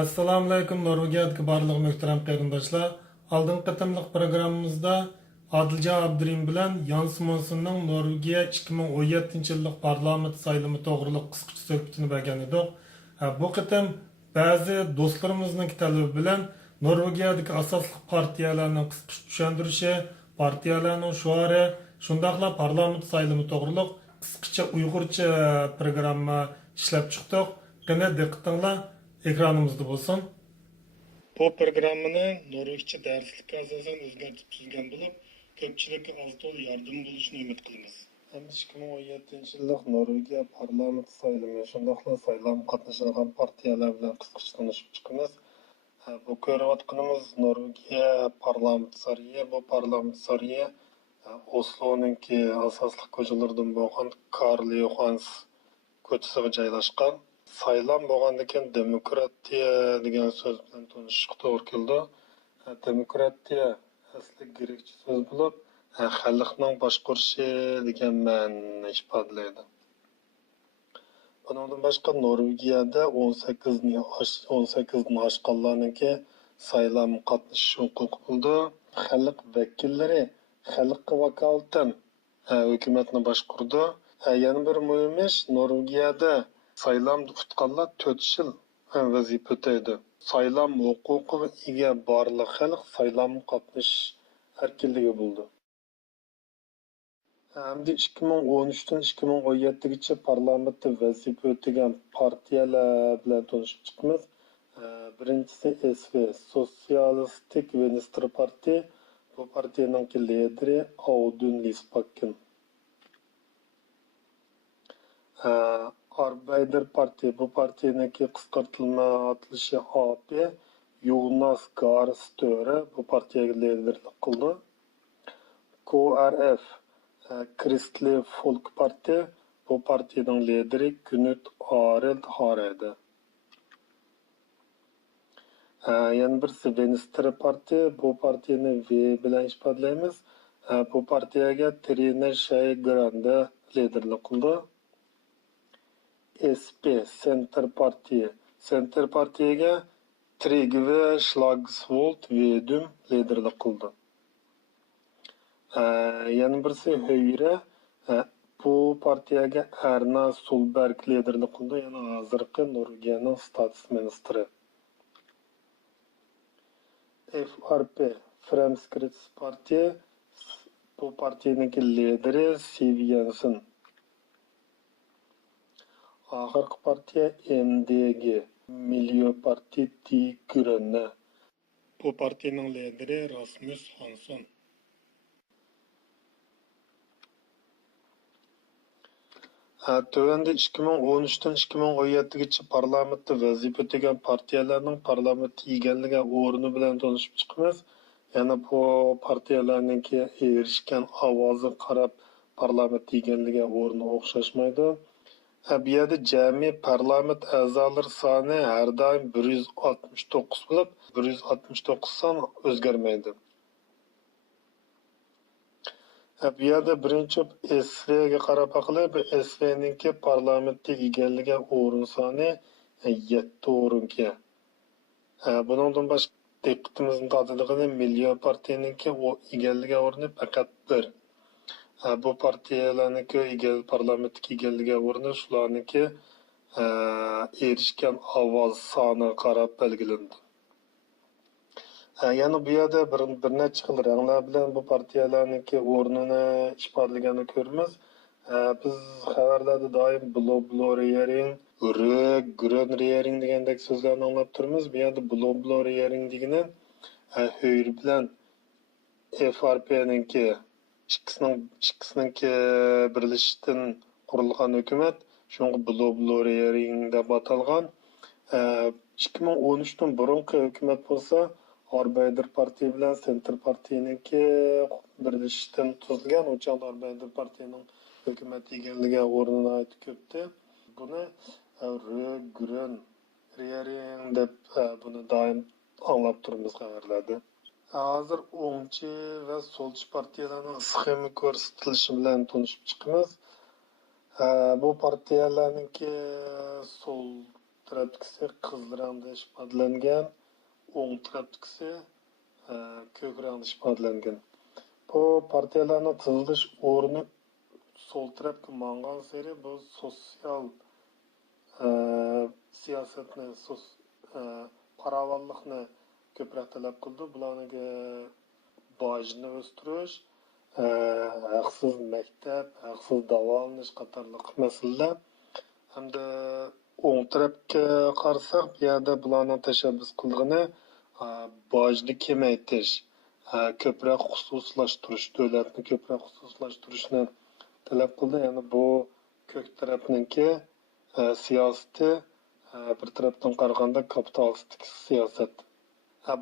Assalomu alaykum Norvegiyadagi barliq muhtaram qarindoshlar. Oldingi qitimliq programmamizda Adiljon Abdurim bilan Jens Monsenning Norvegiya 2017-yillik parlament saylimi to'g'riliq qisqacha suhbatini bergan edik. Bu qitim ba'zi do'stlarimizning talabi bilan Norvegiyadagi asosli partiyalarning qisqacha tushuntirishi, partiyalarning shuari, shundaqla parlament saylimi to'g'riliq qisqacha Uyg'urcha programma ishlab chiqdik. Qani diqqatinglar ekranımızda bo'lsin. Bu programmani Norveççe darslikka asosan o'zgartib tuzgan bo'lib, ko'pchilikka oz-to'la yordam bo'lishini umid qilamiz. Endi 2017-yillik Norvegiya parlament saylimi, shundaqla saylam qatnashgan partiyalar bilan qisqacha tanishib chiqamiz. Bu ko'rayotganimiz Norvegiya parlament sarayı. Bu parlament sarayı Oslo'ningki asosli ko'chalardan bo'lgan Karl Johans ko'chasiga joylashgan. Saylam bo'lgandan keyin demokratiya degan so'z bilan tanishishga to'g'ri keldi. Demokratiya asli grekcha so'z bo'lib, xalqning boshqarishi degan ma'noni ifodalaydi. Bundan boshqa Norvegiyada 18 dan oshganlarningki saylam qatnashish huquqi bo'ldi. Xalq vakillari xalqqa vakolatan hukumatni boshqardi. Yana bir muhim ish, Norvegiyada saylam tutqanlar 4 yil vazifa o'taydi. Saylam huquqiga ega barliq xalq saylam qatnash erkinligi bo'ldi. Hamda 2013dan 2017gacha parlamentda vazifa o'tagan partiyalar bilan tanishib chiqamiz. Birinchisi SV, Sotsialistik Venstre Parti. Bu partiyaning lideri Audun Lysbakken. Arbeider Parti, bu partiyanın qisqartılma atılışı AP, Jonas Gahr Støre bu partiye liderlik qildi. KrF, Kristelig Folkeparti, bu partiyanın lideri Knut Arild Hareide. Yana birisi Venstre Parti, bu partiyani V bilan ifodalaymiz. Bu partiyaga Trine Skei Grande liderlik qildi. SP, Center Parti. Center Partiga Trygve Slagsvold Vedum liderlik qildi. Yana birisi Høyre, bu partiyaga Erna Solberg liderlik qildi. Yana hozirgi Norvegiyaning statsministri. FRP, Fremskrittsparti, bu partiyaning lideri Siv Jensen. Axırkı partiya MDG, Miljöparti De Grønne. Bu partiyanın lideri Rasmus Hansson. Tövəndə 2013-dan 2017gacha parlamentda vazifa o'tagan partiyalarning parlamentda egalligan o'rni bilan tanishib chiqamiz. Yana bu partiyalarningki erishgan ovozi qarab parlamentda egalligan o'rni o'xshashmaydi. Bu yerda jami parlament a'zolari soni har doim 169 bo'lib, 169 son o'zgarmaydi. Bu yerda birinchi SVga qarab baqilib, SVningki parlamentda egallagan o'rin soni 7 o'ringa. Bundan boshqa diqqatimizni tortadigan Milliy partiyaningki egallagan o'rni faqat 1. Bu partiyalarningki parlamentga egallagan o'rni shularningki erishgan ovoz soniga qarab belgilandi. Yana bu yerda bir necha xil ranglar bilan bu partiyalarningki o'rnini ifodalaganini ko'ramiz. Biz xabarlarda doim blå regering, röd grön regering degandek so'zlarni anglab turamiz. Bu yerda blå regering degani Høyre bilan FRPningki ikkisininki birlashishdan qurilgan hukumat, shunga blå regering deb atalgan. 2013dan burungi hukumat bo'lsa, Arbeider Parti bilan Center Partiyaningki birlashishdan tuzilgan, o'sha Arbeider Partiyaning hukumat egallagan o'rnini aytib ko'pdi. Buni röd grön regering deb buni doim anglab turamiz xabarlarda. Hozir o'ngchi va solchi partiyalarning sxemi ko'rsatilishi bilan tanishib chiqamiz. Bu partiyalarningki sol tarafdagisi qizil rangda ifodalangan, o'ng tarafdagisi ko'k rangda ifodalangan. Bu partiyalarning tuzilish o'rni sol tarafga mang'an sari bu sotsial siyosatni, farovonlikni ko'proq talab qildi. Bularga bojni o'stirish, haqsiz maktab, haqsiz davolanish qatorliq masalalar. Hamda o'ng tarafga qarasak, bu yerda bularning tashabbus qilgani bojni kamaytirish, ko'proq xususlashtirish, davlatni ko'proq xususlashtirishni talab qildi. Ya'ni bu ko'k tarafninki siyosati bir tarafdan qaraganda kapitalistik siyosat.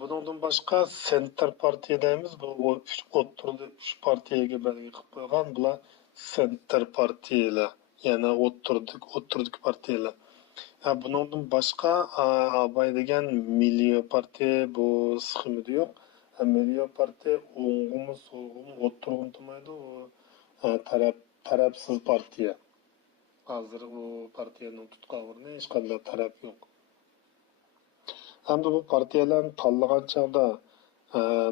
Bundan boshqa Center partiya deymiz. Bu o'ttirli 3 partiyaga belgi qilib qo'ygan. Bular Center partiyalar, ya'ni o'ttirdik partiyalar. Bundan boshqa Abay degan Milliy partiya bu sxemada yo'q. Milliy partiya o'ng'imi, so'lg'imi, o'ttirg'im demaydi. U tarafsiz partiya. Hozir bu partiyaning tutqavurni hech qanday taraf yo'q. Hamda bu partiyalarni tanlagan chog'da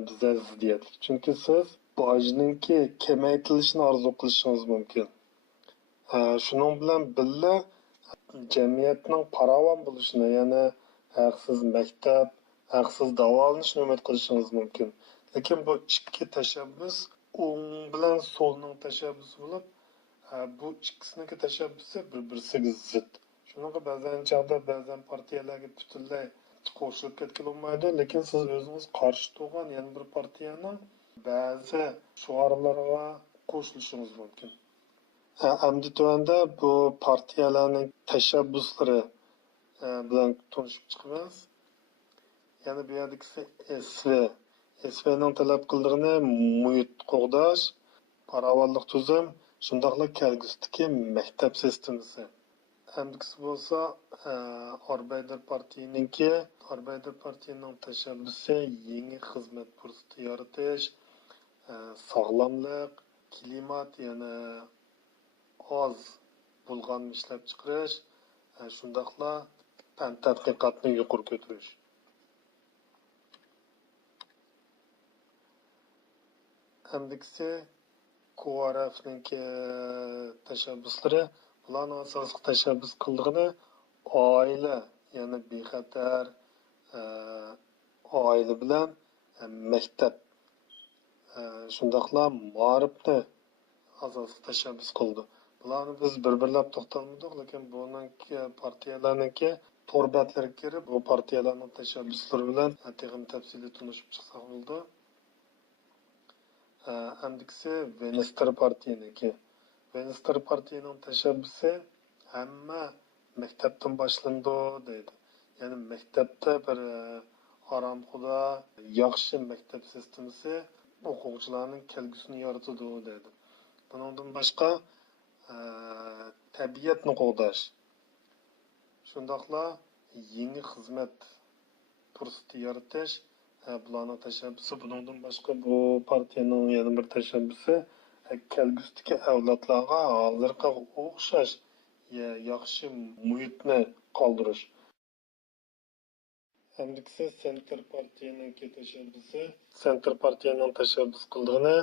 bizda ziddiyatli. Chunki siz bojninki kamaytirilishini orzu qilishingiz mumkin. Shuning bilan birga jamiyatning farovon bo'lishini, ya'ni haqsiz maktab, haqsiz davolanishni umid qilishingiz mumkin. Lekin bu ikki tashabbus o'ng bilan so'lning tashabbusi bo'lib, bu ikkisiniki tashabbusi bir-biriga zid. Shuninga ba'zan partiyalarga butunlay qo'shilib ketgan olmaydi, lekin siz o'zingiz qarshi turgan yana bir partiyaning ba'zi shuarlariga qo'shilishingiz mumkin. Hamda tuanda bu partiyalarning tashabbuslari bilan tanishib chiqamiz. Yana bu yerdagisi SVning talab qildig'ini muhit qo'g'dash, farovonlik tuzum, shundoqla kelgusidagi maktab sistemasi. Hamdikisi bo'lsa Arbeider partiyaning tashabbusi yangi xizmat fursati yaratish, sog'lomlik, klimat, ya'ni oz bo'lgan ishlab chiqarish, shundoqla fan tadqiqotni yuqori ko'tarish. Hamdikisi QRFning tashabbuslari, bularning asosiy tashabbus qildig'ini oila, ya'ni bexatar oila bilan maktab, shundoqla ma'rifni asosiy tashabbus qildi. Bularni biz bir-birlab to'xtalmadik, lekin buning partiyalarningki torbatlariga kirib, bu partiyalarning tashabbuslari bilan texnik tafsili tanishib chiqsak bo'ldi. Hamdikisi Venstre partiyaning tashabbusi hamma maktabdan boshlandi deydi. Ya'ni maktabda bir oromxo'da, yaxshi maktab sistemasi o'quvchilarning kelgusini yaratadi deydi. Bundan boshqa tabiatni qo'g'dash, shundoqla yangi xizmat fursati yaratish, bularning tashabbusi. Bundan boshqa bu partiyaning yana bir tashabbusi kelgusidagi avlodlarga hozirga o'xshash yaxshi muhitni qoldirish. Hamdikisi Center partiyaning tashabbus qildig'ini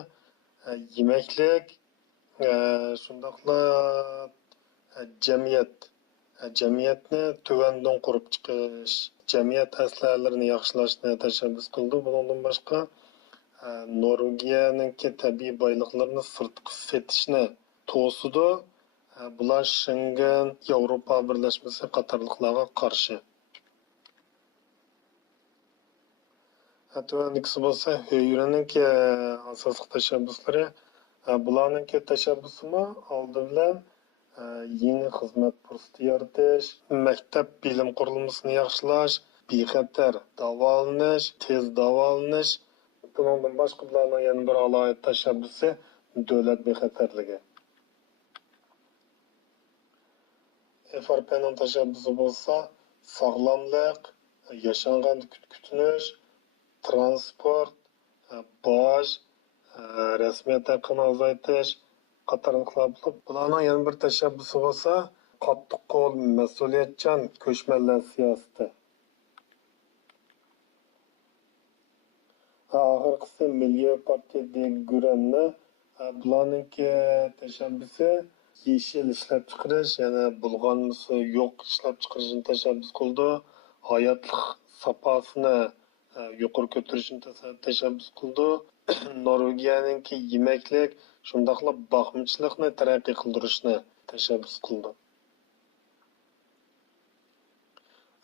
yemaklik, shundoqla jamiyatni tuvandan qurib chiqish, jamiyat aslalarini yaxshilashni tashabbus qildi. Bundan boshqa Norvegiyaning tabiiy boyliqlarini sirtqa setishni to'sidi. Bular Schengen, Yevropa birlashmasi qatorliqlarga qarshi. Tuandikisi bo'lsa Höyrening asosiy tashabbuslari, bularning tashabbusimi oldi bilan yangi xizmat fursati yaratish, maktab bilim qurilmasini yaxshilash, bexatar davolanish, tez davolanish. Bundan boshqa bularning yana bir alohida tashabbusi davlat bexatarligi. FRPning tashabbusi bo'lsa sog'lomlik, yashanganda kutinish, transport, boj, rasmiyat haqqini azaytish qatorliqlar bo'lib, bularning yana bir tashabbusi bo'lsa qattiq qo'l, mas'uliyatchan ko'chmanlar siyosati. Oxirgisi Milliy partiya deguranni bularninki tashabbusi yeşil ishlab chiqarish, yana bulg'anmisi yo'q ishlab chiqarishni tashabbus qildi. Hayotlik safosini yuqori ko'tarishni tashabbus qildi. Norvegiyaninki yemaklik, shundaqla boqimchilikni taraqqiy qildirishni tashabbus qildi.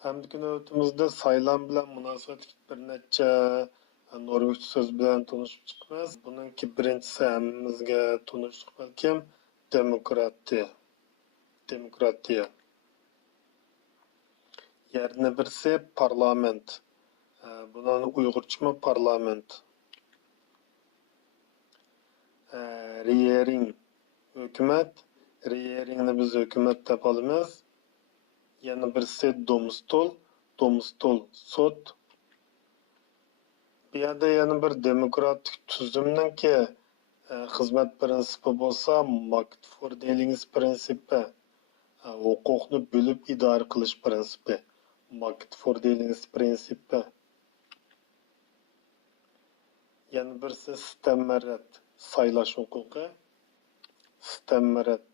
Hamdiki navbatimizda saylan bilan munosabatli bir necha Norveç so'z bilan tanishib chiqamiz. Buningki birinchisi hammamizga tanish balkim demokratiya. Demokratiya. Yerni birisi parlament. Bunun Uyg'urchami parlament. Regering hukumat. Regeringni biz hukumat deb olamiz. Yana birisi domstol. Domstol sud. Bu yerda yana bir demokratik tuzumninki xizmat prinsipi bo'lsa, Maktfordelings prinsipi, huquqni bo'lib idora qilish prinsipi, Maktfordelings prinsipi. Yana birisi stemmeret, saylash huquqi, stemmeret,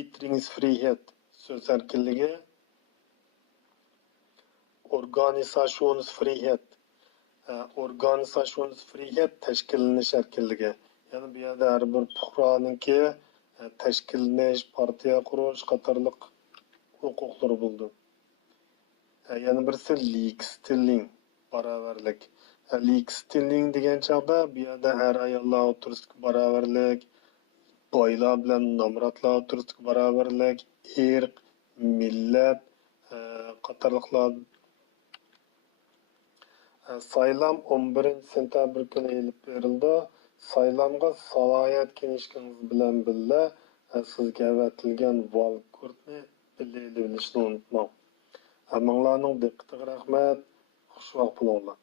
ytringsfrihet, so'z erkinligi, organisationsfrihet, organisationsfrihet, tashkillanish erkinligi. Yani bu yerda har bir fuqaroninki tashkillanish, partiya qurish qatorliq huquqlari bo'ldi. Yana birisi likstilling, barobarlik. Likstilling degan chog'da bu yerda er ayollar o'rtasidagi barobarlik, boylar bilan nomrodlar o'rtasidagi barobarlik, irq, millat qatorliqlar. Saylam 11-sentabr kuni elib berildi. Saylamga salohiyat kenishgingiz bilan birga sizga avatilgan valkortni bilib olishni unutmang. Hammanglarning diqqatiga rahmat. Xushvaqt bo'linglar.